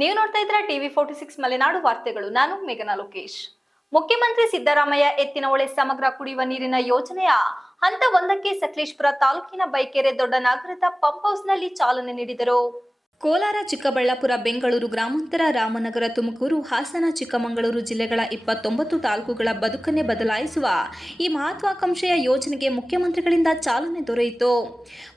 ನೀವು ನೋಡ್ತಾ ಇದ್ರ ಟಿವಿ 46 ಮಲೆನಾಡು ವಾರ್ತೆಗಳು. ನಾನು ಮೇಘನಾ ಲೋಕೇಶ್. ಮುಖ್ಯಮಂತ್ರಿ ಸಿದ್ದರಾಮಯ್ಯ ಎತ್ತಿನಹೊಳೆ ಸಮಗ್ರ ಕುಡಿಯುವ ನೀರಿನ ಯೋಜನೆಯ ಹಂತ 1ಕ್ಕೆ ಸಕಲೇಶಪುರ ತಾಲೂಕಿನ ಬೈಕೆರೆ ದೊಡ್ಡನಗರದ ಪಂಪ್ ಹೌಸ್ನಲ್ಲಿ ಚಾಲನೆ ನೀಡಿದರು. ಕೋಲಾರ, ಚಿಕ್ಕಬಳ್ಳಾಪುರ, ಬೆಂಗಳೂರು ಗ್ರಾಮಾಂತರ, ರಾಮನಗರ, ತುಮಕೂರು, ಹಾಸನ, ಚಿಕ್ಕಮಗಳೂರು ಜಿಲ್ಲೆಗಳ 29 ತಾಲೂಕುಗಳ ಬದುಕನ್ನೇ ಬದಲಾಯಿಸುವ ಈ ಮಹತ್ವಾಕಾಂಕ್ಷೆಯ ಯೋಜನೆಗೆ ಮುಖ್ಯಮಂತ್ರಿಗಳಿಂದ ಚಾಲನೆ ದೊರೆಯಿತು.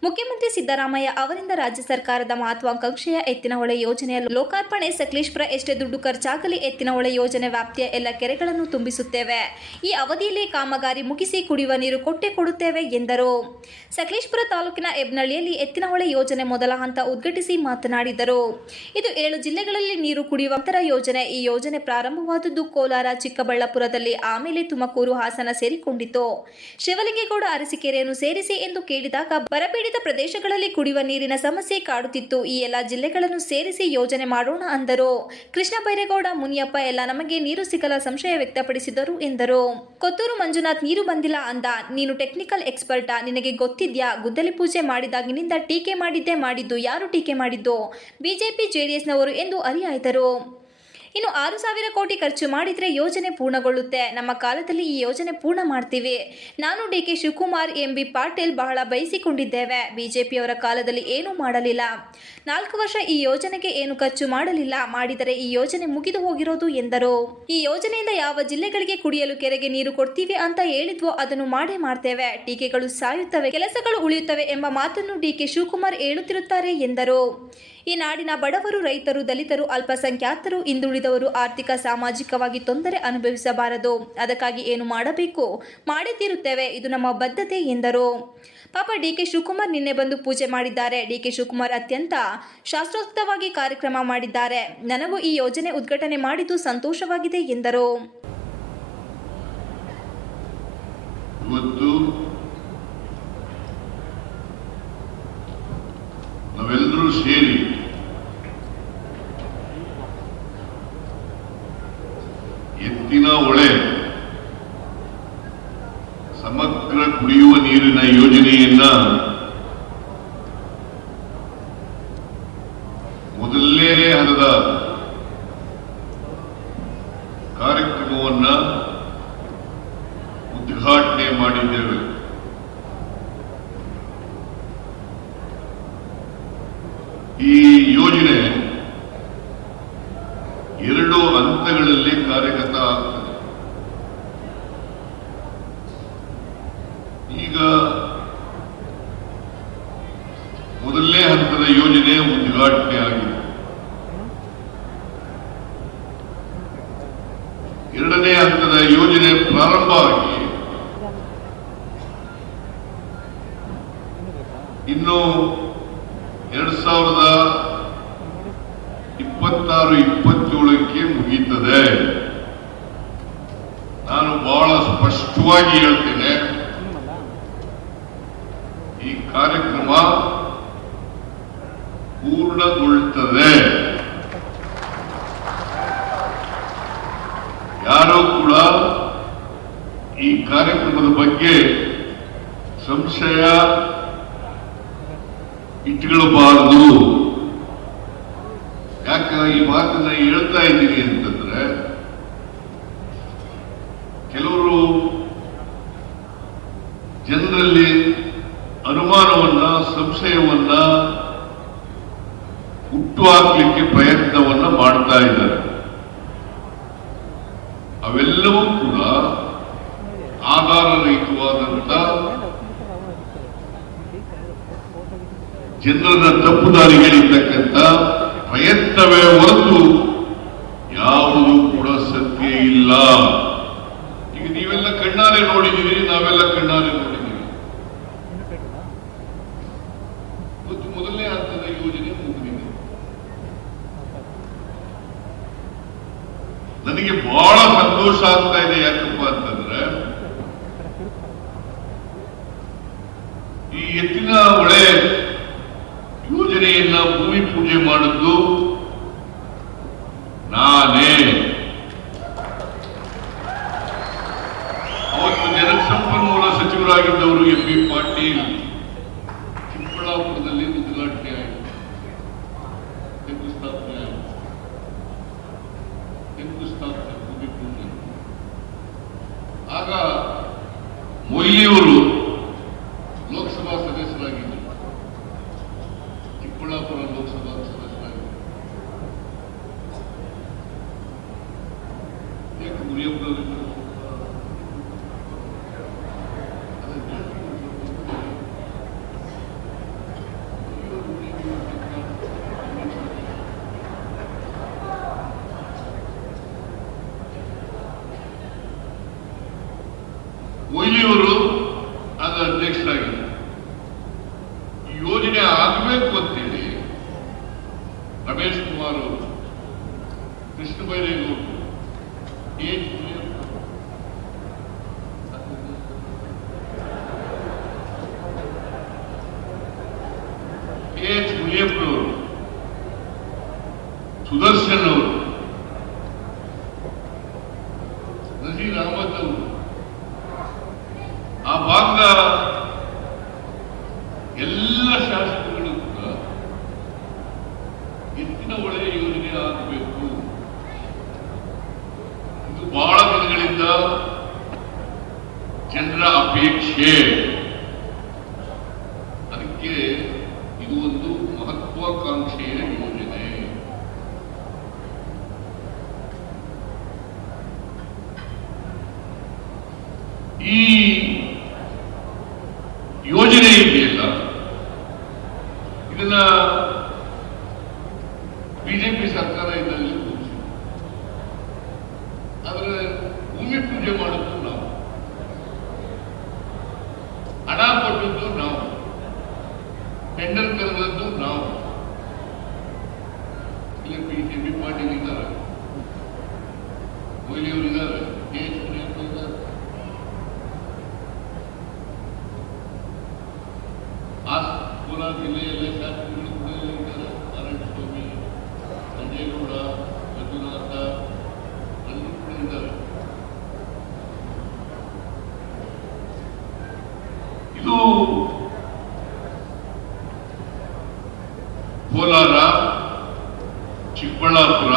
ಮುಖ್ಯಮಂತ್ರಿ ಸಿದ್ದರಾಮಯ್ಯ ಅವರಿಂದ ರಾಜ್ಯ ಸರ್ಕಾರದ ಮಹತ್ವಾಕಾಂಕ್ಷೆಯ ಎತ್ತಿನಹೊಳೆ ಯೋಜನೆಯ ಲೋಕಾರ್ಪಣೆ. ಸಕಲೇಶಪುರ ಎಷ್ಟೇ ದುಡ್ಡು ಖರ್ಚಾಗಲಿ ಎತ್ತಿನಹೊಳೆ ಯೋಜನೆ ವ್ಯಾಪ್ತಿಯ ಎಲ್ಲ ಕೆರೆಗಳನ್ನು ತುಂಬಿಸುತ್ತೇವೆ. ಈ ಅವಧಿಯಲ್ಲಿ ಕಾಮಗಾರಿ ಮುಗಿಸಿ ಕುಡಿಯುವ ನೀರು ಕೊಟ್ಟೇ ಕೊಡುತ್ತೇವೆ ಎಂದರು. ಸಕಲೇಶಪುರ ತಾಲೂಕಿನ ಹೆಬ್ನಳ್ಳಿಯಲ್ಲಿ ಎತ್ತಿನಹೊಳೆ ಯೋಜನೆ ಮೊದಲ ಹಂತ ಉದ್ಘಾಟಿಸಿ ಮಾತನಾಡಿದರು. ಇದು 7 ಜಿಲ್ಲೆಗಳಲ್ಲಿ ನೀರು ಕುಡಿಯುವಂತರ ಯೋಜನೆ. ಈ ಯೋಜನೆ ಪ್ರಾರಂಭವಾದದ್ದು ಕೋಲಾರ, ಚಿಕ್ಕಬಳ್ಳಾಪುರದಲ್ಲಿ, ಆಮೇಲೆ ತುಮಕೂರು, ಹಾಸನ ಸೇರಿಕೊಂಡಿತು. ಶಿವಲಿಂಗೇಗೌಡ ಅರಸೀಕೆರೆಯನ್ನು ಸೇರಿಸಿ ಎಂದು ಕೇಳಿದಾಗ ಬರಪೀಡಿತ ಪ್ರದೇಶಗಳಲ್ಲಿ ಕುಡಿಯುವ ನೀರಿನ ಸಮಸ್ಯೆ ಕಾಡುತ್ತಿತ್ತು. ಈ ಎಲ್ಲ ಜಿಲ್ಲೆಗಳನ್ನು ಸೇರಿಸಿ ಯೋಜನೆ ಮಾಡೋಣ ಅಂದರು. ಕೃಷ್ಣ ಬೈರೇಗೌಡ, ಮುನಿಯಪ್ಪ ಎಲ್ಲ ನಮಗೆ ನೀರು ಸಿಗಲ್ಲ ಸಂಶಯ ವ್ಯಕ್ತಪಡಿಸಿದರು ಎಂದರು. ಕೊತ್ತೂರು ಮಂಜುನಾಥ್ ನೀರು ಬಂದಿಲ್ಲ ಅಂದ. ನೀನು ಟೆಕ್ನಿಕಲ್ ಎಕ್ಸ್ಪರ್ಟಾ? ನಿನಗೆ ಗೊತ್ತಿದ್ಯಾ? ಗುದ್ದಲಿ ಪೂಜೆ ಮಾಡಿದಾಗಿನಿಂದ ಟೀಕೆ ಮಾಡಿದ್ದು ಯಾರು ಟೀಕೆ ಮಾಡಿದ್ದು? ಬಿಜೆಪಿ ಜೆಡಿಎಸ್ನವರು ಎಂದು ಹರಿಹಾಯ್ದರು. ಇನ್ನು 6,000 ಕೋಟಿ ಖರ್ಚು ಮಾಡಿದ್ರೆ ಯೋಜನೆ ಪೂರ್ಣಗೊಳ್ಳುತ್ತೆ. ನಮ್ಮ ಕಾಲದಲ್ಲಿ ಈ ಯೋಜನೆ ಪೂರ್ಣ ಮಾಡ್ತೀವಿ. ನಾನು ಡಿ.ಕೆ. ಶಿವಕುಮಾರ್, ಎಂ.ಬಿ. ಪಾಟೀಲ್ ಬಹಳ ಬಯಸಿಕೊಂಡಿದ್ದೇವೆ. ಬಿಜೆಪಿಯವರ ಕಾಲದಲ್ಲಿ ಏನೂ ಮಾಡಲಿಲ್ಲ. 4 ವರ್ಷ ಈ ಯೋಜನೆಗೆ ಏನು ಖರ್ಚು ಮಾಡಲಿಲ್ಲ. ಮಾಡಿದರೆ ಈ ಯೋಜನೆ ಮುಗಿದು ಹೋಗಿರೋದು ಎಂದರು. ಈ ಯೋಜನೆಯಿಂದ ಯಾವ ಜಿಲ್ಲೆಗಳಿಗೆ ಕುಡಿಯಲು ಕೆರೆಗೆ ನೀರು ಕೊಡ್ತೀವಿ ಅಂತ ಹೇಳಿದ್ವೋ ಅದನ್ನು ಮಾಡೇ ಮಾಡ್ತೇವೆ. ಟೀಕೆಗಳು ಸಾಯುತ್ತವೆ, ಕೆಲಸಗಳು ಉಳಿಯುತ್ತವೆ ಎಂಬ ಮಾತನ್ನು ಡಿ.ಕೆ. ಶಿವಕುಮಾರ್ ಹೇಳುತ್ತಿರುತ್ತಾರೆ ಎಂದರು. ಈ ನಾಡಿನ ಬಡವರು, ರೈತರು, ದಲಿತರು, ಅಲ್ಪಸಂಖ್ಯಾತರು, ಹಿಂದುಳಿದವರು ಆರ್ಥಿಕ ಸಾಮಾಜಿಕವಾಗಿ ತೊಂದರೆ ಅನುಭವಿಸಬಾರದು. ಅದಕ್ಕಾಗಿ ಏನು ಮಾಡಬೇಕು ಮಾಡೇ ತೀರುತ್ತೇವೆ. ಇದು ನಮ್ಮ ಬದ್ಧತೆ ಎಂದರು. ಪಾಪ ಡಿ.ಕೆ. ಶಿವಕುಮಾರ್ ನಿನ್ನೆ ಬಂದು ಪೂಜೆ ಮಾಡಿದ್ದಾರೆ. ಡಿ.ಕೆ. ಶಿವಕುಮಾರ್ ಅತ್ಯಂತ ಶಾಸ್ತ್ರೋಕ್ತವಾಗಿ ಕಾರ್ಯಕ್ರಮ ಮಾಡಿದ್ದಾರೆ. ನನಗೂ ಈ ಯೋಜನೆ ಉದ್ಘಾಟನೆ ಮಾಡಿದ್ದು ಸಂತೋಷವಾಗಿದೆ ಎಂದರು. ನಾವೆಲ್ಲರೂ ಸೇರಿ ಎತ್ತಿನಹೊಳೆ ಸಮಗ್ರ ಕುಡಿಯುವ ನೀರಿನ ಯೋಜನೆಯನ್ನ ಮೊದಲನೇ ಹಂತದ ಕಾರ್ಯಕ್ರಮವನ್ನ ಉದ್ಘಾಟನೆ ಮಾಡಿದ್ದೇವೆ. ಈ ಯೋಜನೆ 2 ಹಂತಗಳಲ್ಲಿ ಕಾರ್ಯಗತ ಆಗ್ತದೆ. ಈಗ ಮೊದಲನೇ ಹಂತದ ಯೋಜನೆ ಉದ್ಘಾಟನೆ ಆಗಿದೆ. 2ನೇ ಹಂತದ ಯೋಜನೆ ಪ್ರಾರಂಭ ಆಗಿ ಇನ್ನು 2026-27ಕ್ಕೆ ಮುಗೀತದೆ. ನಾನು ಬಹಳ ಸ್ಪಷ್ಟವಾಗಿ ಹೇಳ್ತೇನೆ, ಈ ಕಾರ್ಯಕ್ರಮ ಪೂರ್ಣಗೊಳ್ಳುತ್ತದೆ. ಯಾರೂ ಕೂಡ ಈ ಕಾರ್ಯಕ್ರಮದ ಬಗ್ಗೆ ಸಂಶಯ ಇಟ್ಟುಕೊಳ್ಳಬಾರದು. ಯಾಕೆ ಈ ಮಾತನ್ನ ಹೇಳ್ತಾ ಇದ್ದೀನಿ ಅಂತಂದ್ರೆ, ಕೆಲವರು ಜನರಲ್ಲಿ ಅನುಮಾನವನ್ನ, ಸಂಶಯವನ್ನ ಹುಟ್ಟುಹಾಕಲಿಕ್ಕೆ ಪ್ರಯತ್ನವನ್ನ ಮಾಡ್ತಾ ಇದ್ದಾರೆ. ಅವೆಲ್ಲವೂ ಕೂಡ ಆಧಾರರಹಿತವಾದಂತ ಜನರನ್ನ ತಪ್ಪುದಾರಿಗಳಿರ್ತಕ್ಕಂಥ ಪ್ರಯತ್ನವೇ ಹೊರತು ಯಾವುದೂ ಕೂಡ ಸತ್ಯ ಇಲ್ಲ. ಈಗ ನೀವೆಲ್ಲ ಕಣ್ಣಾರೆ ನೋಡಿದ್ದೀರಿ, ನಾವೆಲ್ಲ ಕಣ್ಣಾರೆ ನೋಡಿದ್ದೀವಿ. ಮತ್ತು ಮೊದಲನೇ ಹಂತದ ಯೋಜನೆ ಮುಗಿದಿದೆ. ನನಗೆ ಬಹಳ ಸಂತೋಷ ಆಗ್ತಾ ಇದೆ. ಯಾಕಪ್ಪ ಅಂತಂದ್ರೆ, ಈ ಎತ್ತಿನಹೊಳೆ ಯೋಜನೆಯನ್ನ ಭೂಮಿ ಪೂಜೆ ಮಾಡಿದ್ದು ನಾನೇ. ಅವತ್ತು ಜಲಸಂಪನ್ಮೂಲ ಸಚಿವರಾಗಿದ್ದವರು ಎಂ.ಬಿ. ಪಾಟೀಲ್ ಚಿಕ್ಕಬಳ್ಳಾಪುರದಲ್ಲಿ ಉದ್ಘಾಟನೆ ಆಯಿತು, ಶಂಕುಸ್ಥಾಪನೆ ಆಯಿತು. ಮೊಯ್ಲಿಯವರು ಲೋಕಸಭಾ ಸದಸ್ಯರಾಗಿದ್ದರು, ಚಿಕ್ಕಬಳ್ಳಾಪುರ ಲೋಕಸಭಾ ಸದಸ್ಯರಾಗಿದ್ದರು. ಯಾಕೆ ಮುನಿಯಪ್ಪನವರಿದ್ದರು? ಮೊಯ್ಲಿಯವರು ಅದರ ಅಧ್ಯಕ್ಷರಾಗಿದ್ದರು. ಈ ಯೋಜನೆ ಆಗಬೇಕು ಅಂತೇಳಿ ರಮೇಶ್ ಕುಮಾರ್ ಅವರು, ಕೃಷ್ಣ ಬೈರೇಗೌಡರು, ಎಚ್ ಮುನಿಯಪ್ಪನವರು, ಸುದರ್ಶನ್ ಅವರು, ನಜೀರ್ ಅಹಮದ್ ಅವರು, ಆ ಭಾಗದ ಎಲ್ಲ ಶಾಸಕರು ಕೂಡ ಎತ್ತಿನ ಹೊಳೆ ಯೋಜನೆ ಆಗಬೇಕು, ಇದು ಬಹಳ ದಿನಗಳಿಂದ ಜನರ ಅಪೇಕ್ಷೆ, ಅದಕ್ಕೆ ಇದು ಒಂದು ಮಹತ್ವಾಕಾಂಕ್ಷೆಯ ಯೋಜನೆ. ಈ ಯೋಜನೆ ಇದೆಯಲ್ಲ, ಇದನ್ನ ಬಿಜೆಪಿ ಸರ್ಕಾರ ಇದರಲ್ಲಿ ಕೂರಿಸಿದೆ. ಆದರೆ ಭೂಮಿ ಪೂಜೆ ಮಾಡುವುದು ನಾವು, ಹಣ ಕೊಟ್ಟದ್ದು ನಾವು, ಟೆಂಡರ್ ಕರೆದದ್ದು ನಾವು. ಇಲ್ಲಿ ಬಿಜೆಪಿ ಪಾರ್ಟಿಲಿ ಇದ್ದಾರೆ, ಮೊಯ್ಲಿಯವರು ಇದ್ದಾರೆ, ಕೋಲಾರ ಜಿಲ್ಲೆಯಲ್ಲಿ ಶಾಸಕರು ಕೂಡ ಇದ್ದಾರೆ. ನಾರಾಯಣಸ್ವಾಮಿ, ಸಂಜೇಗೌಡ, ಮಂಜುನಾಥ ಎಲ್ಲರೂ ಕೂಡ ಇದ್ದಾರೆ. ಇದು ಕೋಲಾರ, ಚಿಕ್ಕಬಳ್ಳಾಪುರ,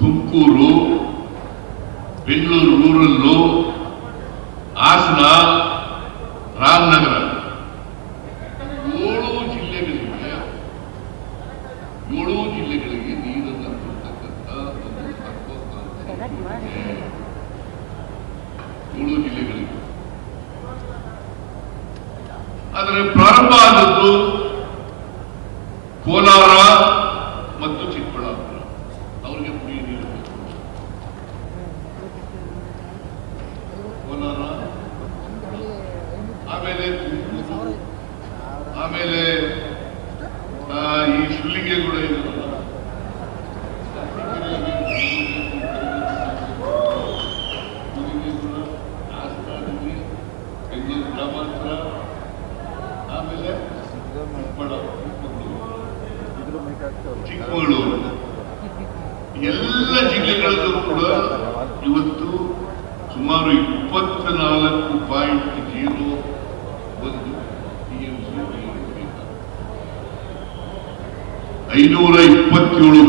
ತುಮಕೂರು, ಬೆಂಗಳೂರು ರೂರಲ್ಲು, ಹಾಸನ, ರಾಮನಗರ 7 ಜಿಲ್ಲೆಗಳಿಗೆ ನೀರನ್ನು ಕೊಡ್ತಕ್ಕಂಥ ಒಂದು 7 ಜಿಲ್ಲೆಗಳಿಗೆ. ಆದರೆ ಪ್ರಾರಂಭ ಆದದ್ದು ಕೋಲಾರ ಮತ್ತು ಚಿಕ್ಕಬಳ್ಳಾಪುರ, ಅವರಿಗೆ ಕುಡಿಯುವ ನೀರು ಬೇಕು. ಕೋಲಾರ, ಆಮೇಲೆ ತುಮಕೂರು, ಆಮೇಲೆ ಈ ಶಿವಲಿಂಗೇಗೌಡ ಇದ್ರಲ್ಲ, ಬೆಂಗಳೂರು ಗ್ರಾಮಾಂತರ, ಆಮೇಲೆ ಚಿಕ್ಕಮಗಳೂರು, ಎಲ್ಲ ಜಿಲ್ಲೆಗಳಲ್ಲೂ ಕೂಡ ಇವತ್ತು ಸುಮಾರು 24.01 527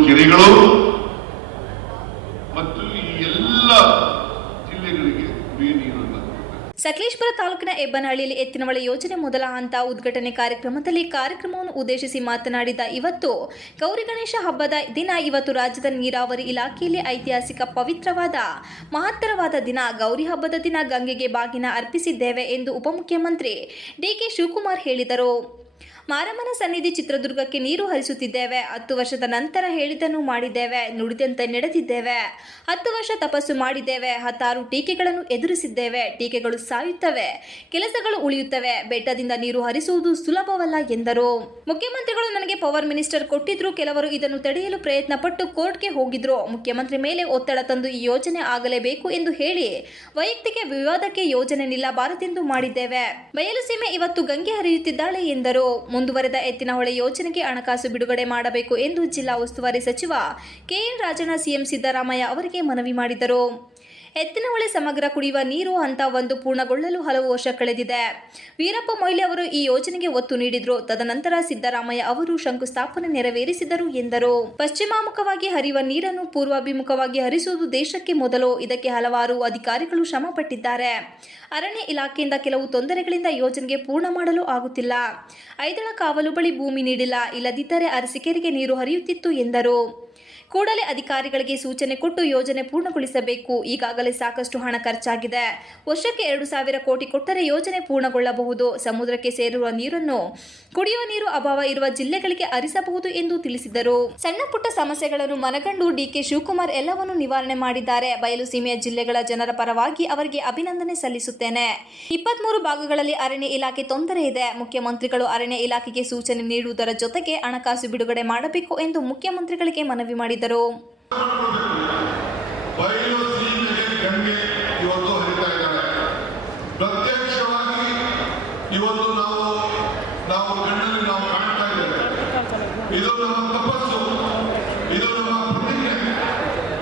ಕೆರೆಗಳು ಮತ್ತು ಈ ಎಲ್ಲ ಜಿಲ್ಲೆಗಳಿಗೆ ಕುಡಿಯುವ ನೀರನ್ನು. ಸಕಲೇಶಪುರ ತಾಲೂಕಿನ ಹೆಬ್ಬನಹಳ್ಳಿಯಲ್ಲಿ ಎತ್ತಿನಹೊಳೆ ಯೋಜನೆ ಮೊದಲ ಹಂತ ಉದ್ಘಾಟನೆ ಕಾರ್ಯಕ್ರಮವನ್ನು ಉದ್ದೇಶಿಸಿ ಮಾತನಾಡಿದ ಇವತ್ತು ಗೌರಿ ಗಣೇಶ ಹಬ್ಬದ ದಿನ. ಇವತ್ತು ರಾಜ್ಯದ ನೀರಾವರಿ ಇಲಾಖೆಯಲ್ಲಿ ಐತಿಹಾಸಿಕ ಪವಿತ್ರವಾದ ಮಹತ್ತರವಾದ ದಿನ. ಗೌರಿ ಹಬ್ಬದ ದಿನ ಗಂಗೆಗೆ ಬಾಗಿನ ಅರ್ಪಿಸಿದ್ದೇವೆ ಎಂದು ಉಪಮುಖ್ಯಮಂತ್ರಿ ಡಿಕೆ ಶಿವಕುಮಾರ್ ಹೇಳಿದರು. ಮಾರಮ್ಮನ ಸನ್ನಿಧಿ ಚಿತ್ರದುರ್ಗಕ್ಕೆ ನೀರು ಹರಿಸುತ್ತಿದ್ದೇವೆ. 10 ವರ್ಷದ ನಂತರ ಹೇಳಿದ್ದನ್ನು ಮಾಡಿದ್ದೇವೆ, ನುಡಿದಂತೆ ನಡೆದಿದ್ದೇವೆ. 10 ವರ್ಷ ತಪಸ್ಸು ಮಾಡಿದ್ದೇವೆ. 16 ಟೀಕೆಗಳನ್ನು ಎದುರಿಸಿದ್ದೇವೆ. ಟೀಕೆಗಳು ಸಾಯುತ್ತವೆ, ಕೆಲಸಗಳು ಉಳಿಯುತ್ತವೆ. ಬೆಟ್ಟದಿಂದ ನೀರು ಹರಿಸುವುದು ಸುಲಭವಲ್ಲ ಎಂದರು. ಮುಖ್ಯಮಂತ್ರಿಗಳು ನನಗೆ ಪವರ್ ಮಿನಿಸ್ಟರ್ ಕೊಟ್ಟಿದ್ರು. ಕೆಲವರು ಇದನ್ನು ತಡೆಯಲು ಪ್ರಯತ್ನ ಪಟ್ಟು ಕೋರ್ಟ್ಗೆ ಹೋಗಿದ್ರು. ಮುಖ್ಯಮಂತ್ರಿ ಮೇಲೆ ಒತ್ತಡ ತಂದು ಈ ಯೋಜನೆ ಆಗಲೇಬೇಕು ಎಂದು ಹೇಳಿ ವೈಯಕ್ತಿಕ ವಿವಾದಕ್ಕೆ ಯೋಜನೆ ನಿಲ್ಲಬಾರದೆಂದು ಮಾಡಿದ್ದೇವೆ. ಬಯಲುಸೀಮೆ ಇವತ್ತು ಗಂಗೆ ಹರಿಯುತ್ತಿದ್ದಾಳೆ ಎಂದರು. ಮುಂದುವರೆದ ಎತ್ತಿನಹೊಳೆ ಯೋಜನೆಗೆ ಹಣಕಾಸು ಬಿಡುಗಡೆ ಮಾಡಬೇಕು ಎಂದು ಜಿಲ್ಲಾ ಉಸ್ತುವಾರಿ ಸಚಿವ ಕೆಎನ್ ರಾಜಣ್ಣ ಸಿಎಂ ಸಿದ್ದರಾಮಯ್ಯ ಅವರಿಗೆ ಮನವಿ ಮಾಡಿದರು. ಎತ್ತಿನಹೊಳೆ ಸಮಗ್ರ ಕುಡಿಯುವ ನೀರು ಹಂತ 1 ಪೂರ್ಣಗೊಳ್ಳಲು ಹಲವು ವರ್ಷ ಕಳೆದಿದೆ. ವೀರಪ್ಪ ಮೊಯ್ಲಿ ಅವರು ಈ ಯೋಜನೆಗೆ ಒತ್ತು ನೀಡಿದ್ರು. ತದನಂತರ ಸಿದ್ದರಾಮಯ್ಯ ಅವರು ಶಂಕುಸ್ಥಾಪನೆ ನೆರವೇರಿಸಿದರು ಎಂದರು. ಪಶ್ಚಿಮಾಮುಖವಾಗಿ ಹರಿಯುವ ನೀರನ್ನು ಪೂರ್ವಾಭಿಮುಖವಾಗಿ ಹರಿಸುವುದು ದೇಶಕ್ಕೆ ಮೊದಲು. ಇದಕ್ಕೆ ಹಲವಾರು ಅಧಿಕಾರಿಗಳು ಶ್ರಮ ಪಟ್ಟಿದ್ದಾರೆ. ಅರಣ್ಯ ಇಲಾಖೆಯಿಂದ ಕೆಲವು ತೊಂದರೆಗಳಿಂದ ಯೋಜನೆಗೆ ಪೂರ್ಣ ಮಾಡಲು ಆಗುತ್ತಿಲ್ಲ. ಐದಳ ಕಾವಲು ಬಳಿ ಭೂಮಿ ನೀಡಿಲ್ಲ. ಇಲ್ಲದಿದ್ದರೆ ಅರಸೀಕೆರೆಗೆ ನೀರು ಹರಿಯುತ್ತಿತ್ತು ಎಂದರು. ಕೂಡಲೇ ಅಧಿಕಾರಿಗಳಿಗೆ ಸೂಚನೆ ಕೊಟ್ಟು ಯೋಜನೆ ಪೂರ್ಣಗೊಳಿಸಬೇಕು. ಈಗಾಗಲೇ ಸಾಕಷ್ಟು ಹಣ ಖರ್ಚಾಗಿದೆ. ವರ್ಷಕ್ಕೆ 2,000 ಕೋಟಿ ಕೊಟ್ಟರೆ ಯೋಜನೆ ಪೂರ್ಣಗೊಳ್ಳಬಹುದು. ಸಮುದ್ರಕ್ಕೆ ಸೇರುವ ನೀರನ್ನು ಕುಡಿಯುವ ನೀರು ಅಭಾವ ಇರುವ ಜಿಲ್ಲೆಗಳಿಗೆ ಹರಿಸಬಹುದು ಎಂದು ತಿಳಿಸಿದರು. ಸಣ್ಣ ಪುಟ್ಟ ಸಮಸ್ಯೆಗಳನ್ನು ಮನಗಂಡು ಡಿಕೆ ಶಿವಕುಮಾರ್ ಎಲ್ಲವನ್ನು ನಿವಾರಣೆ ಮಾಡಿದ್ದಾರೆ. ಬಯಲು ಸೀಮೆಯ ಜಿಲ್ಲೆಗಳ ಜನರ ಪರವಾಗಿ ಅವರಿಗೆ ಅಭಿನಂದನೆ ಸಲ್ಲಿಸುತ್ತೇನೆ. 23 ಭಾಗಗಳಲ್ಲಿ ಅರಣ್ಯ ಇಲಾಖೆ ತೊಂದರೆ ಇದೆ. ಮುಖ್ಯಮಂತ್ರಿಗಳು ಅರಣ್ಯ ಇಲಾಖೆಗೆ ಸೂಚನೆ ನೀಡುವುದರ ಜೊತೆಗೆ ಹಣಕಾಸು ಬಿಡುಗಡೆ ಮಾಡಬೇಕು ಎಂದು ಮುಖ್ಯಮಂತ್ರಿಗಳಿಗೆ ಮನವಿ ಮಾಡಿದರು. ಬಯಲು ಸೀಮೆಗೆ ಗಂಗೆ ಇವತ್ತು ಹರಿತಾ ಇದ್ದಾರೆ. ಪ್ರತ್ಯಕ್ಷವಾಗಿ ಇವತ್ತು ನಾವು ಕಣ್ಣಲ್ಲಿ ನಾವು ಕಾಣ್ತಾ ಇದ್ದೇವೆ. ಇದು ನಮ್ಮ ತಪಸ್ಸು, ಇದು ನಮ್ಮ ಪ್ರತಿಜ್ಞೆ,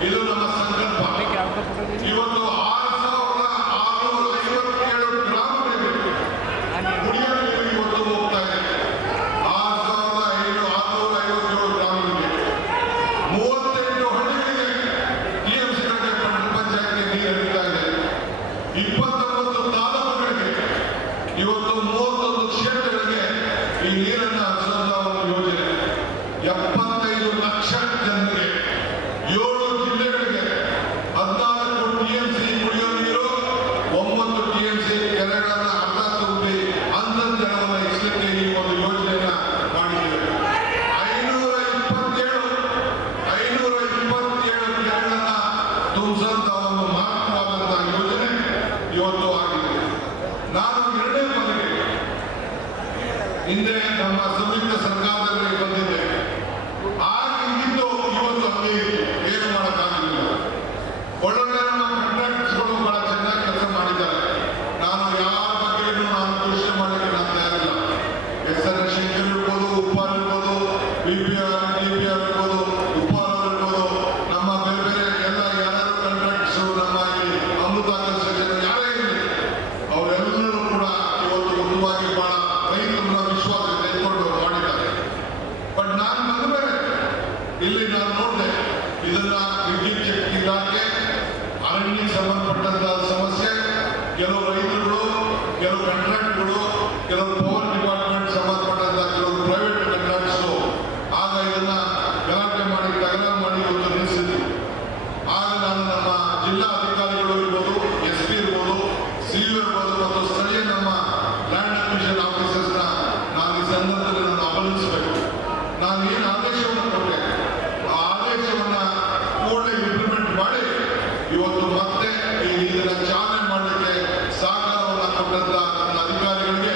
ಇದು ನಮ್ಮ ಸಂಕಲ್ಪ. ಇವತ್ತು 6,657 ಗ್ರಾಮಗಳಿಗೆ ಕುಡಿಯುವ ನೀರು ಇವತ್ತು ಹೋಗ್ತಾ ಇದೆ. 6,657 ಗ್ರಾಮಗಳಿಗೆ 38 ಹಳ್ಳಿಗಳಿಗೆ TMC ಪಂಚಾಯತ್ಗೆ ನೀರು ಹರಿತಾ ಇದೆ. 29 ತಾಲೂಕುಗಳಿಗೆ ಇವತ್ತು 31 ಕ್ಷೇತ್ರಗಳಿಗೆ ಈ ನೀರನ್ನು ಹರಿಸುವಂತಹ ಒಂದು ಯೋಜನೆ. 75 ಲಕ್ಷ ಜನರಿಗೆ 7 ಜಿಲ್ಲೆಗಳಿಗೆ 14 TMC ಕುಡಿಯುವ ನೀರು, 9 TMC ಕೆರೆಗಳನ್ನು ಅರ್ಧ ತುಂಬಿ ಅಂತರ್ಜಲವನ್ನು ಹೆಚ್ಚಲಿಕ್ಕೆ ಈ ಒಂದು ಯೋಜನೆಯನ್ನ ಮಾಡಿದ್ದೇವೆ. 527 ಕೆರೆಗಳನ್ನ ತುಂಬಿಸುವಂತ ಒಂದು ಮಹತ್ವವಾದಂತಹ ಯೋಜನೆ ಇವತ್ತು ಆಗಿದೆ. ನಾನು 2ನೇ ಬಾರಿಗೆ ಹಿಂದೆ ನಮ್ಮ ಸಂಯುಕ್ತ ಸರ್ಕಾರದಲ್ಲಿ ಬಂದಿದ್ದೆ. ಆಗಿದ್ದು ಇವತ್ತು ಹಂಗೆ ಇತ್ತು, ಏನು ಮಾಡೋಕ್ಕಾಗಲಿಲ್ಲ. ಒಳ್ಳೊಳ್ಳೆ ನಮ್ಮ ಕಾಂಟ್ರಾಕ್ಟರ್ಸ್ಗಳು ಬಹಳ ಚೆನ್ನಾಗಿ ಕೆಲಸ ಮಾಡಿದ್ದಾರೆ. ನಾನು ಯಾರ ಬಗ್ಗೆಯೂ ನಾನು ದೂಷಣೆ ಮಾಡಲಿಕ್ಕೆ ನಾನು ತಯಾರಿಲ್ಲ. SR ಶಂಕರ್ ಇರ್ಬೋದು, ಉಪ್ಪಾರ್ ಇರ್ಬೋದು, BPR ಇರ್ಬೋದು, ಉಪ್ಪಾರ್ ಇರ್ಬೋದು, ನಮ್ಮ ಬೇರೆ ಬೇರೆ ಎಲ್ಲ ಯಾರ್ಯಾರು ಕಾಂಟ್ರಾಕ್ಟ್ಸ್ ನಮ್ಮ ಈ ಅಮೃತ ಕನ್ಸ್ಟ್ರಕ್ಷನ್ ಯಾರೇ ಇರಲಿ, ಅವರೆಲ್ಲರೂ ಕೂಡ ಇವತ್ತು ಉತ್ತಮವಾಗಿ ಬಹಳ ರೈತರ ವಿಶ್ವಾಸ ತೆಗೆದುಕೊಂಡು ಮಾಡಿದ್ದಾರೆ. ಬಟ್ ನಾನು ಬಂದ ಮೇಲೆ ಇಲ್ಲಿ ನಾನು ನೋಡಿದೆ, ಇದನ್ನ ವಿದ್ಯುತ್ ಶಕ್ತಿ ಇಲಾಖೆ, ಅರಣ್ಯಕ್ಕೆ ಸಂಬಂಧಪಟ್ಟಂತಹ ಸಮಸ್ಯೆ, ಕೆಲವು ರೈತರುಗಳು, ಕೆಲವು ಕಾಂಟ್ರಾಕ್ಟ್ಗಳು, ಕೆಲವು ಪವರ್ ಡಿಪಾರ್ಟ್ಮೆಂಟ್ ಸಂಬಂಧಪಟ್ಟಂತಹ ಕೆಲವು ಪ್ರೈವೇಟ್ ಕಾಂಟ್ರಾಕ್ಟ್ಸ್ ಆಗ ಇದನ್ನ ಗಲಾಟೆ ಮಾಡಿ ತಕರಾರು ಮಾಡಿ ಇವತ್ತು ನಿಲ್ಲಿಸಿದ್ರು. ಆಗ ನಾನು ನಮ್ಮ ಜಿಲ್ಲಾ ಅಧಿಕಾರಿಗಳು ಇರ್ಬೋದು, SP ಇರ್ಬೋದು, CU ಇರ್ಬೋದು ಮತ್ತು ಸ್ಥಳೀಯ ನಮ್ಮ ಲ್ಯಾಂಡ್ ಅಕ್ವಿಸಿಷನ್ ಆಫೀಸರ್ಸ್ನ ನಾನು ಈ ಸಂದರ್ಭದಲ್ಲಿ ನಾನು ಅಭಿನಂದಿಸಬೇಕು. ನಾನು ಏನು ಆದೇಶವನ್ನು ಕೊಟ್ಟೆ ಆ ಆದೇಶವನ್ನ ಕೂಡಲೇ ಇಂಪ್ಲಿಮೆಂಟ್ ಮಾಡಿ ಇವತ್ತು ಮತ್ತೆ ಈ ಇದನ್ನ ಚಾಲನೆ ಮಾಡಲಿಕ್ಕೆ ಸಹಕಾರವನ್ನು ಕೊಟ್ಟಂತ ನನ್ನ ಅಧಿಕಾರಿಗಳಿಗೆ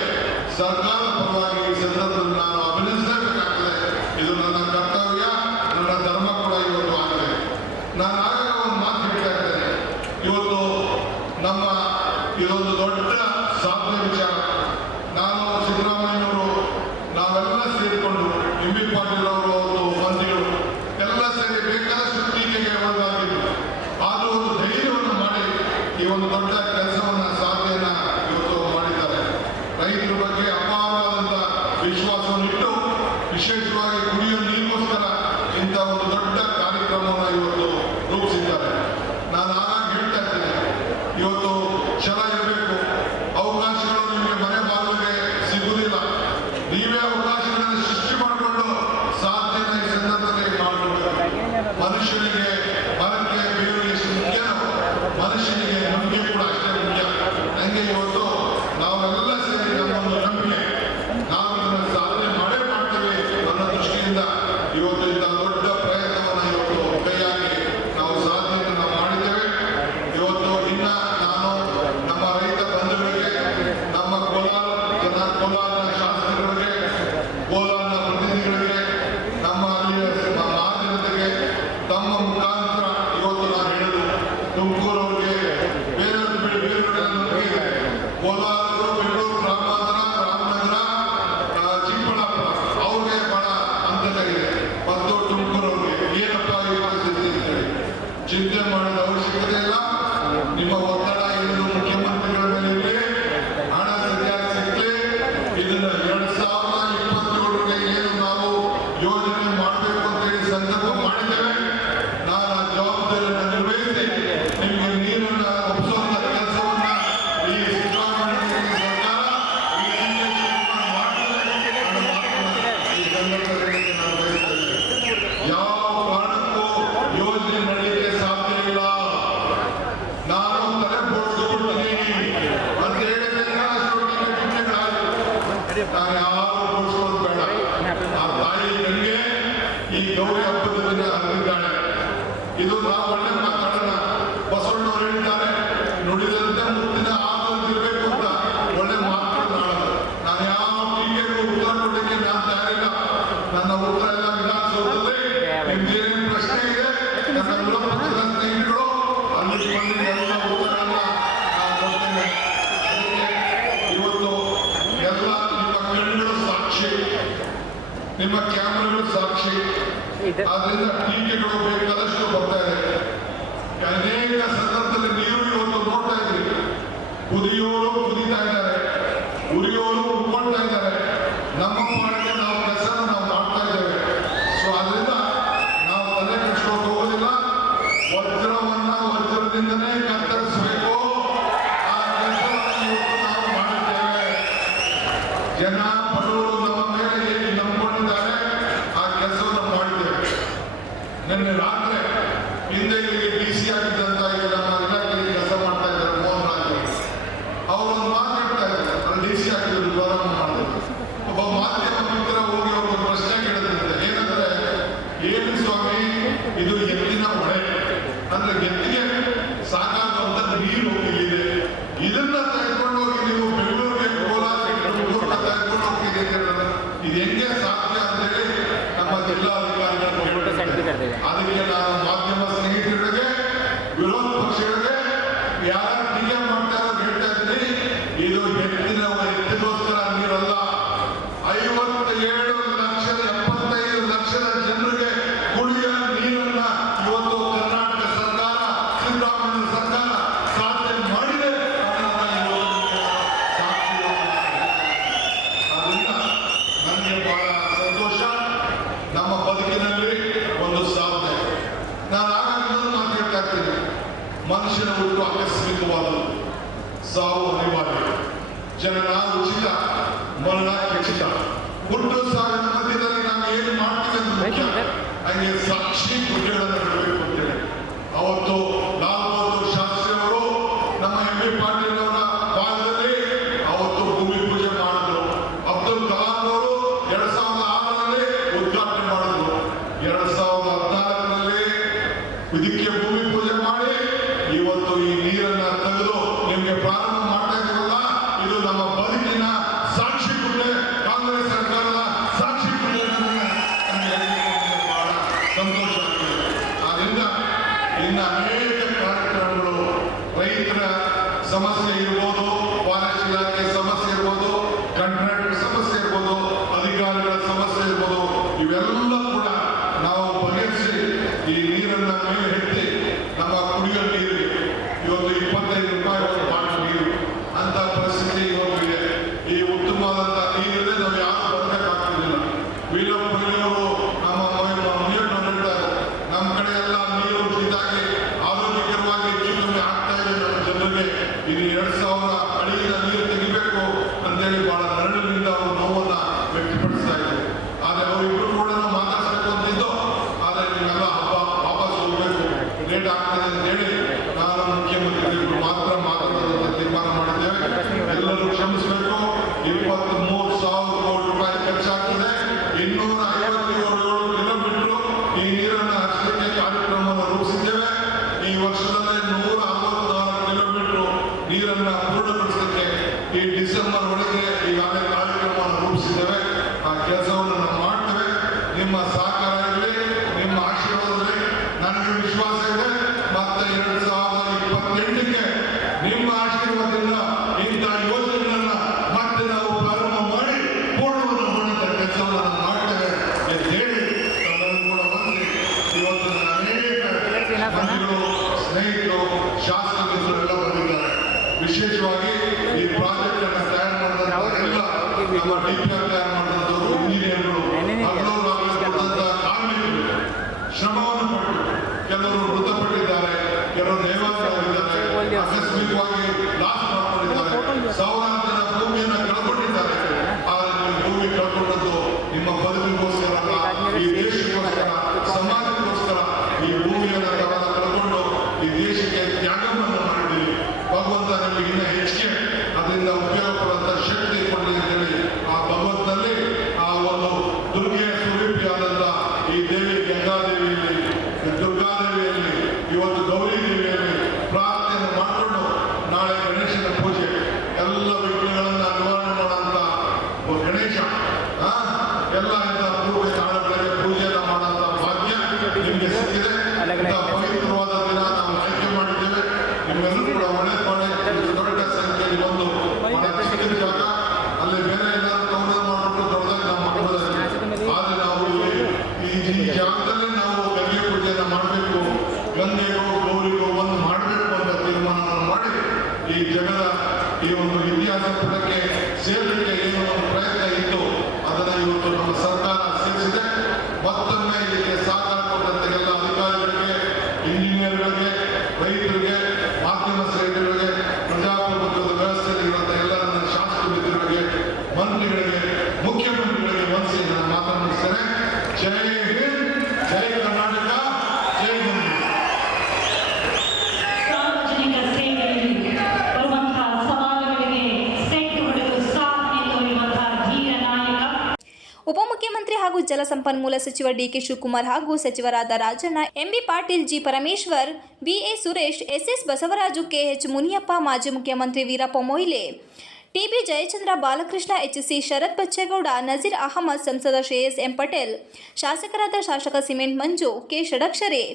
ಸರ್ಕಾರದ ಪರವಾಗಿ ಈ ಸಂದರ್ಭದಲ್ಲಿ ನಾನು ಅಭಿನಂದಿಸಬೇಕಾಗ್ತದೆ. ಇದು ನನ್ನ ಕರ್ತವ್ಯ, ನನ್ನ ಧರ್ಮ ಕೂಡ ಇವತ್ತು ಆಗಿದೆ. ನಾನು ಆಗ ಒಂದು ಮಾತು ಹೇಳ್ತಾ ಇದ್ದೇನೆ, ಇವತ್ತು ನಮ್ಮ ಇದೊಂದು ದೊಡ್ಡ ಸಾಧನೆ ವಿಚಾರ. ನಾನು ಸಿದ್ದರಾಮಯ್ಯನವರು ನಾವೆಲ್ಲ ಸೇರಿಕೊಂಡು MB ಪಾಟೀಲ್ ಅವರು ಮಂತ್ರಿಗಳು ಎಲ್ಲ ಸೇರಿ ಬೇಕಾದಷ್ಟು ಟೀಕೆಗೆ ಒಳಗಾಗಿದ್ದು, ಆದರೂ ಒಂದು ಧೈರ್ಯವನ್ನು ಮಾಡಿ ಈ ಒಂದು ದೊಡ್ಡ ಕೆಲಸವನ್ನ ಸಾಧನೆಯನ್ನ ಇವತ್ತು ಮಾಡಿದ್ದಾರೆ. ರೈತರ ಬಗ್ಗೆ ಅಪಾರವಾದಂತ ವಿಶ್ವಾಸವನ್ನು ಇಟ್ಟು ವಿಶೇಷವಾಗಿ ಕುಡಿಯುವ ನೀರಿಗೋಸ್ಕರ ಇಂಥ ಒಂದು ದೊಡ್ಡ ಕಾರ್ಯಕ್ರಮವನ್ನು ಇವತ್ತು ರೂಪಿಸಿದ್ದಾರೆ. ನಾನು ಆಗಾಗ ಹೇಳ್ತಾ ಇದ್ದೇನೆ, ಇವತ್ತು ಛಲ ಇರಬೇಕು. ಅವಕಾಶಗಳು ನಿಮಗೆ ಮನೆ ಬಾಗಿಲಿಗೆ ಸಿಗುವುದಿಲ್ಲ. ನೀವೇ ಅವಕಾಶಗಳನ್ನು ಸೃಷ್ಟಿ ಮಾಡಿಕೊಂಡು ಸಾಧನೆಯನ್ನು ಈ ಸಂದರ್ಭದಲ್ಲಿ ಮಾಡಿಕೊಳ್ಬೇಕು. ಮನುಷ್ಯನಿಗೆ ಮರಕ್ಕೆ ಬೇರು ಎಷ್ಟು ಮುಖ್ಯನೋ ಮನುಷ್ಯನಿಗೆ ನಂಬಿಕೆ ಕೂಡ ಅಷ್ಟೇ ಮುಖ್ಯ. ನನಗೆ ಇವತ್ತು ನಾವೆಲ್ಲ ಸೇರಿ ನಮ್ಮೊಂದು ನಂಬಿಕೆ, ನಾವು ಇದನ್ನು ಸಾಧನೆ ಮಾಡೇ ಮಾಡ್ತೇವೆ ಅನ್ನೋ ದೃಷ್ಟಿಯಿಂದ ಇವತ್ತು ಇಂಥ ದೊಡ್ಡ ಪ್ರಯತ್ನವನ್ನು ಇವತ್ತು ಕೈಯಾಗಿ ನಾವು ಸಾಧನೆಯನ್ನು ನಾವು ಮಾಡಿದ್ದೇವೆ. ಇವತ್ತು ಇನ್ನ ನಾನು ನಮ್ಮ ರೈತ ಬಂಧುಗಳಿಗೆ, ನಮ್ಮ ಕೋಲಾರನ ಶಾಸಕರಿಗೆ, ಕೋಲಾರನ ಪ್ರತಿನಿಧಿಗಳಿಗೆ, ನಮ್ಮ ಅಲ್ಲಿಯ ಮಹಾಜನತೆಗೆ ತಮ್ಮ ಮುಖಾಂತರ ಇವತ್ತು ನಾನು ಹೇಳುದು, ತುಮಕೂರವ್ರಿಗೆ ಬೇರೆ ಕೋಲಾರ, ಬೆಂಗಳೂರು ಗ್ರಾಮಾಂತರ, ರಾಮನಗರ, ಚಿಕ್ಕಬಳ್ಳಾಪುರ ಅವ್ರಿಗೆ ಬಹಳ ಅಂತದಾಗಿದೆ. ಮತ್ತು ತುಮಕೂರವ್ರಿಗೆ ಏನಪ್ಪ ಈ ಪರಿಸ್ಥಿತಿ ಚಿಂತೆ ಮಾಡಿದ ಅವಶ್ಯಕತೆ ಇಲ್ಲ. ನಿಮ್ಮ ಕ್ಯಾಮ್ರಾಗಳು ಸಾಕ್ಷಿ. ಆದ್ರಿಂದ ಟೀಕೆಗಳು ಬೇಕಾದಷ್ಟು ಬರ್ತಾ ಇದೆ. ಅನೇಕ ಸಂದರ್ಭದಲ್ಲಿ ನೀವು ಇವತ್ತು ನೋಡ್ತಾ ಇದ್ರಿ, ಕುದಿಯೋರು ಕುದಿತಾ ಇದ್ದಾರೆ, ಉರಿಯೋರು ಉಳ್ಕೊಳ್ತಾ ಇದ್ದಾರೆ. ನಮ್ಮ ಪಾಡಿಗೆ ನಾವು ಕೆಲಸನ ನಾವು ಮಾಡ್ತಾ ಇದ್ದೇವೆ. ಸೊ ಅದರಿಂದ ನಾವು ತಲೆ ಕೆಡಿಸ್ಕೊಂಡು ಹೋಗೋದಿಲ್ಲ. ವಜ್ರವನ್ನ ವಜ್ರದಿಂದನೇ ಕತ್ತರಿಸಬೇಕು. ಆ ಕೆಲಸವನ್ನು ಇವತ್ತು ನಾವು ಮಾಡಿದ್ದೇವೆ. ಜನ ಬಡವರು ನಮ್ಮ ಮೇಲೆ ಹೇಗೆ ನಂಬಿಕೊಂಡಿದ್ದಾರೆ, ಆ ಕೆಲಸವನ್ನು ಮಾಡಿದ್ದೇವೆ. ನಿನ್ನೆ ರಾತ್ರಿ ಹಿಂದೆ ಇಲ್ಲಿಗೆ DC ಆಗಿದ್ದಂತ ಈಗ ನಮ್ಮ ಇಲಾಖೆಯಲ್ಲಿ ಕೆಲಸ ಮಾಡ್ತಾ ಇದ್ದಾರೆ ಮೋಹನ್ ರಾಜ್ ಅವರೊಂದು ಮಾತಾಡ್ತಾ ಇದ್ದಾರೆ. ಅಲ್ಲಿ DC ಆಗಿದ್ರು ಪ್ರಾರಂಭ ಮಾಡಿದ್ರು. ಒಬ್ಬ ಮಾಧ್ಯಮ ಮಿತ್ರ ಹೋಗಿ ಅವರು ಪ್ರಶ್ನೆ ಕೇಳಿದಂತೆ, ಏನಂದ್ರೆ ಏನು ಸ್ವಾಮಿ ಇದು ಎತ್ತಿನ ಹೊಳೆ ಅಂದ್ರೆ ಎತ್ತಿಗೆ ಸಾಕಾಗುವಂತ ನೀರು ಇಲ್ಲಿದೆ, ಇದನ್ನ ತೆಗೆದುಕೊಂಡು ಹೋಗಿ ನೀವು ಬೆಂಗಳೂರಿಗೆ ಕೋಲಾರ ತೆಗೆದುಕೊಂಡು ಹೋಗ್ತೀರಿ, ಇದು ಹೆಂಗೆ ಸಾಧ್ಯ ಅಂತೇಳಿ ನಮ್ಮ ಜಿಲ್ಲಾಧಿಕಾರಿಗಳು ಹೇಳ್ತಾರೆ. ಅದಕ್ಕೆ ನಾನು ಮಾಧ್ಯಮ ಸ್ನೇಹಿತರಿಗೆ, ವಿರೋಧ ಪಕ್ಷಗಳಿಗೆ ಯಾರು ಟೀಕೆ ಮಾಡ್ತಾ ಇರೋದು ಹೇಳ್ತಾ ಇದ್ದೀನಿ, ಇದು ಎತ್ತಿಗೋಸ್ಕರ ನೀರಲ್ಲ. 57,75 ಲಕ್ಷದ ಜನರಿಗೆ ಕುಡಿಯುವ ನೀರನ್ನ ಇವತ್ತು ಕರ್ನಾಟಕ ಸರ್ಕಾರ, ಸಿದ್ದರಾಮಯ್ಯ ಸರ್ಕಾರ ಸಾಧನೆ ಮಾಡಿದೆ. ಅದರಿಂದ ನನಗೆ ಬಹಳ ಸಂತೋಷ. ನಮ್ಮ ಬದುಕಿನಲ್ಲಿ ಒಂದು ಸಾಧನೆ. ನಾನು ಆಗಾಗ ಮಾತಾಡ್ತಾ ಇರ್ತೀನಿ, ಮನುಷ್ಯನ ಹುಟ್ಟು ಆಕಸ್ಮಿಕವಾದದ್ದು, ಸಾವು ಅನಿವಾರ್ಯ, ಜನನ ಉಚಿತ, ಮರಣ ಖಚಿತ. ಹುಟ್ಟು ಸಾವಿನ ಮಧ್ಯದಲ್ಲಿ ನಾವು ಏನು ಮಾಡ್ತೀವಿ ಅಂತ ಮುಖ್ಯ. ಹಂಗೆ ಸಾಕ್ಷಿ ಗುಡ್ಡೆಗಳನ್ನು ಬಿಡಬೇಕು ಅಂತೇಳಿ ಅವತ್ತು ಲಾಲ್ ಬಹದ್ದೂರ್ ಶಾಸ್ತ್ರಿ ಅವರು ನಮ್ಮ MB ಪಾಟೀಲ್ ಅವರ ಕಾಲದಲ್ಲಿ ಅವತ್ತು ಭೂಮಿ ಪೂಜೆ ಮಾಡಿದ್ರು. ಅಬ್ದುಲ್ ಕಲಾಂ ಅವರು 2006ರಲ್ಲಿ ಉದ್ಘಾಟನೆ ಮಾಡಿದ್ರು. 2014ರಲ್ಲಿ ಇದಕ್ಕೆ ಭೂಮಿ ಪೂಜೆ ಮಾಡಿ ಇವತ್ತು ಈ ನೀರನ್ನ ತೆಗೆದು ನಿಮ್ಗೆ ಪ್ರಾರಂಭ ಮಾಡ್ತಾ ಇದ್ದೀವಲ್ಲ, ಇದು ನಮ್ಮ ಬದುಕಿನ ಸಾಕ್ಷಿ ಗುಡ್ಡೆ, ಕಾಂಗ್ರೆಸ್ ಸರ್ಕಾರದ ಸಾಕ್ಷಿ ಗುಡ್ಡೆ. ಬಹಳ ಸಂತೋಷ ಆಗ್ತದೆ. ಆದ್ರಿಂದ ಇನ್ನು ಅನೇಕ ಕಾರ್ಯಕ್ರಮಗಳು, ರೈತರ ಸಮಸ್ಯೆ ಇರ್ಬೋದು, ಫಾರೆಸ್ಟ್ ಇಲಾಖೆ ಸಮಸ್ಯೆ ಇರ್ಬೋದು, ಕಾಂಟ್ರಾಕ್ಟರ್ ಸಮಸ್ಯೆ ಇರ್ಬೋದು, ಅಧಿಕಾರಿಗಳ ಸಮಸ್ಯೆ ಇರ್ಬೋದು, ಇವೆಲ್ಲ ಕೂಡ ನಾವು ಬಗೆಹರಿಸಿ ಈ ನೀರನ್ನ ಮೇಲೆ ಎತ್ತಿ ನಮ್ಮ ಕುಡಿಯುವ ನೀರಿಗೆ ಇವತ್ತು 25 ರೂಪಾಯಿ ಒಂದು ಬಾಟಲ್ ನೀರು ಅಂತ ಪರಿಸ್ಥಿತಿ ಇವತ್ತು ಇದೆ. ಈ ಉತ್ತಮವಾದಂತಹ ನೀರಿಲ್ಲದೆ ನಾವು ಯಾರು ಬರಬೇಕಾಗ್ತಿರ್ಲಿಲ್ಲ. ವೀರಪ್ಪ ಮೊಯ್ಲಿಯವರು ನಮ್ಮ ಮುನಿಯಣ್ಣವರು ಹೇಳ್ತಾರೆ, ನಮ್ಮ ಕಡೆ ಎಲ್ಲ ನೀರು ಇದಾಗಿ ಆರೋಗ್ಯಕರವಾಗಿ ಜೀವನ ಆಗ್ತಾ ಇದೆ ನಮ್ಮ ಜನರಿಗೆ. ಇದು 2000 ಅಡಿಗಿನ ನೀರು ತೆಗಿಬೇಕು ಅಂತೇಳಿ ಬಹಳ ನರಳಿನಿಂದ ಅವರು ನೋವನ್ನ ವ್ಯಕ್ತಪಡಿಸ್ತಾ ಇದ್ರು. ಆದ್ರೆ ಅವರಿಬ್ರು ಕೂಡ ನಾವು ಮಾತಾಡ್ಸಬೇಕು ಅಂತಿದ್ದು, ಆದ್ರೆ ನಿಮ್ಮೆಲ್ಲ ಹಬ್ಬ ವಾಪಸ್ ಹೋಗ್ಬೇಕು, ಲೇಟ್ ಆಗ್ತದೆ ಅಂತ ಹೇಳಿ ನಾನು ಮುಖ್ಯಮಂತ್ರಿಗಳು ಮಾತ್ರ ಮಾತಾಡೋದಂತ ತೀರ್ಮಾನ ಮಾಡಿದ್ದೇವೆ. ಎಲ್ಲರೂ ಕ್ಷಮಿಸಬೇಕು. 23,000 ಕೋಟಿ ರೂಪಾಯಿ ಖರ್ಚಾಗ್ತದೆ. 257 ಕಿಲೋಮೀಟರ್ ಈ ನೀರನ್ನು ಹರಿಸಲಿಕ್ಕೆ ಕಾರ್ಯಕ್ರಮವನ್ನು ರೂಪಿಸಿದ್ದೇವೆ. ಈ ವರ್ಷದಲ್ಲೇ 164 ಕಿಲೋಮೀಟರ್ ನೀರನ್ನ ಪೂರ್ಣಗೊಳಿಸಲಿಕ್ಕೆ ಈ ಡಿಸೆಂಬರ್ ಒಳಗೆ ಈಗಾಗಲೇ ಕಾರ್ಯಕ್ರಮವನ್ನು ರೂಪಿಸಿದ್ದೇವೆ. ಆ ಕೆಲಸವನ್ನು ನಾವು ಮಾಡ್ತೇವೆ. ನಿಮ್ಮ ಸಹಕಾರ ಇರಲಿ, ನಿಮ್ಮ ಆಶೀರ್ವಾದದಲ್ಲಿ ನನಗೆ ವಿಶ್ವಾಸ ಇದೆ. ಮತ್ತೆ 2028ಕ್ಕೆ ನಿಮ್ಮ ಆಶೀರ್ವಾದದಿಂದ ಇಂಥ ಯೋಜನೆಗಳನ್ನ ಮತ್ತೆ ನಾವು ಪ್ರಾರಂಭ ಮಾಡಿ ಪೂರ್ಣವನ್ನು ಮಾಡುವಂತ ಕೆಲಸವನ್ನು ನಾವು ಮಾಡ್ತೇವೆ ಅಂತ ಹೇಳಿ ತಮ್ಮನ್ನು ಕೂಡ ಬಂದು ಇವತ್ತು ಅನೇಕ ಮಂತ್ರಿಗಳು, ಸ್ನೇಹಿತರು, ಶಾಸಕರು ಬಂದಿದ್ದಾರೆ. ವಿಶೇಷವಾಗಿ ಈ ಪ್ರಾಜೆಕ್ಟ್ ಅನ್ನು ತಯಾರು ಮಾಡಿದಂತ ಎಲ್ಲ ನಮ್ಮ DPR ತಯಾರು ಮಾಡಿದಂಥವರು, ಇಂಜಿನಿಯರ್ಗಳು, ಕಾರ್ಮಿಕರು ಶ್ರಮವನ್ನು ಪಟ್ಟು ಕೆಲವರು ಮೃತಪಟ್ಟಿದ್ದಾರೆ, ಕೆಲವರು ನೇಮಕವಾಗಿದ್ದಾರೆ, ಆಕಸ್ಮಿಕವಾಗಿ ಲಾಸ್ ಮಾಡಿಕೊಂಡಿದ್ದಾರೆ, ಸಾವಿರಾರು ಜನ ಭೂಮಿಯನ್ನು ಕಳ್ಕೊಂಡಿದ್ದಾರೆ. ಆದರೆ ನೀವು ಭೂಮಿ ಕಳ್ಕೊಂಡದ್ದು ನಿಮ್ಮ ಬದುಕಿಗೋಸ್ಕರ ಅಲ್ಲ, ಈ ದೇಶಕ್ಕೋಸ್ಕರ, ಸಮಾಜಕ್ಕೋಸ್ಕರ ಈ ಭೂಮಿಯನ್ನು ಕಳ್ಕೊಂಡು ಈ ದೇಶಕ್ಕೆ ತ್ಯಾಗವನ್ನು ಮಾಡಿದ್ದೀವಿ. ಭಗವಂತ ನಿಮಗೆ ಇನ್ನೂ ಹೆಚ್ಚಿಗೆ ಅದರಿಂದ ಉಪಯೋಗ ಪಡುವಂತ ಶಕ್ತಿ ಕೊಡಲಿ ಅಂತೇಳಿ ಆ ಭಗವಂತ ಈ ಒಂದು ಇತಿಹಾಸ ಪುಟಕ್ಕೆ ಸೇರಲಿಕ್ಕೆ ಏನು ಒಂದು ಪ್ರಯತ್ನ ಇತ್ತು ಅದನ್ನು ಇವತ್ತು ನಮ್ಮ ಸರ್ಕಾರ ಸೇರಿಸಿದೆ. ಮತ್ತೊಮ್ಮೆ ಇದಕ್ಕೆ ಸಹಕಾರ ಕೊಟ್ಟಂತ ಎಲ್ಲ ಅಧಿಕಾರಿಗಳಿಗೆ, ಇಂಜಿನಿಯರ್ಗಳಿಗೆ, ರೈತರಿಗೆ, ಮಾಧ್ಯಮ ಸ್ನೇಹಿತರಿಗೆ, ಪ್ರಜಾಪ್ರಭುತ್ವದ ವ್ಯವಸ್ಥೆಯಲ್ಲಿರುವಂಥ ಎಲ್ಲ ನನ್ನ ಶಾಸಕ ಮಿತ್ರರಿಗೆ, ಮಂತ್ರಿಗಳಿಗೆ, ಮುಖ್ಯಮಂತ್ರಿಗಳಿಗೆ ಮನಸ್ಸಿ ನಾನು ಮಾತನಾಡಿಸ್ತೇನೆ. ಜೈ ಹಿಂದ್, ಜೈ ಕರ್ನಾಟಕ, ಜೈ ಹಿಂದ್. ಸಾರ್ವಜನಿಕ ಸೇವೆಯಲ್ಲಿ ಬರುವಂತಹ ಸವಾಲುಗಳಿಗೆ ಸೆಟ್ಟು ಹೊಡೆದು ಸಾಧನೆ ತೋರಿರುವಂತಹ ಧೀರ ನಾಯಕ. ಉಪಮುಖ್ಯಮಂತ್ರಿ ಹಾಗೂ ಜಲಸಂಪನ್ಮೂಲ ಸಚಿವ ಡಿಕೆ ಶಿವಕುಮಾರ್ ಹಾಗೂ ಸಚಿವರಾದ ರಾಜಣ್ಣ, ಎಂಬಿ ಪಾಟೀಲ್, ಜಿ ಪರಮೇಶ್ವರ್, ಬಿಎ ಸುರೇಶ್, ಎಸ್ಎಸ್ ಬಸವರಾಜು, ಕೆಎಚ್ ಮುನಿಯಪ್ಪ, ಮಾಜಿ ಮುಖ್ಯಮಂತ್ರಿ ವೀರಪ್ಪ ಮೊಯ್ಲಿ, ಟಿಬಿ ಜಯಚಂದ್ರ, ಬಾಲಕೃಷ್ಣ, ಎಚ್ಸಿ ಶರತ್ ಬಚ್ಚೇಗೌಡ, ನಜೀರ್ ಅಹಮದ್, ಸಂಸದ ಶ್ರೇಯಸ್ ಎಂ ಪಟೇಲ್, ಶಾಸಕರಾದ ಶಾಸಕ ಸಿಮೆಂಟ್ ಮಂಜು, ಕೆ ಷಡಕ್ಷರಿ,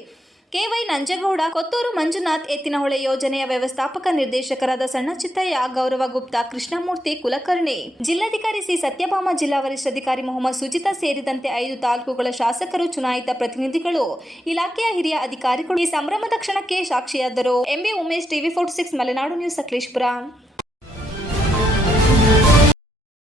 ಕೆವೈ ನಂಜೇಗೌಡ, ಕೊತ್ತೂರು ಮಂಜುನಾಥ್, ಎತ್ತಿನಹೊಳೆ ಯೋಜನೆಯ ವ್ಯವಸ್ಥಾಪಕ ನಿರ್ದೇಶಕರಾದ ಸಣ್ಣ ಚಿತ್ತಯ್ಯ, ಗೌರವ ಗುಪ್ತಾ, ಕೃಷ್ಣಮೂರ್ತಿ, ಕುಲಕರ್ಣಿ, ಜಿಲ್ಲಾಧಿಕಾರಿ ಸಿ ಸತ್ಯಭಾಮ, ಜಿಲ್ಲಾ ವರಿಷ್ಠಾಧಿಕಾರಿ ಮೊಹಮ್ಮದ್ ಸುಜಿತಾ ಸೇರಿದಂತೆ 5 ತಾಲೂಕುಗಳ ಶಾಸಕರು, ಚುನಾಯಿತ ಪ್ರತಿನಿಧಿಗಳು, ಇಲಾಖೆಯ ಹಿರಿಯ ಅಧಿಕಾರಿಗಳು ಈ ಸಂಭ್ರಮದ ಕ್ಷಣಕ್ಕೆ ಸಾಕ್ಷಿಯಾದರು. MB Umesh, TV 46 Malenadu news, Sakleshpur.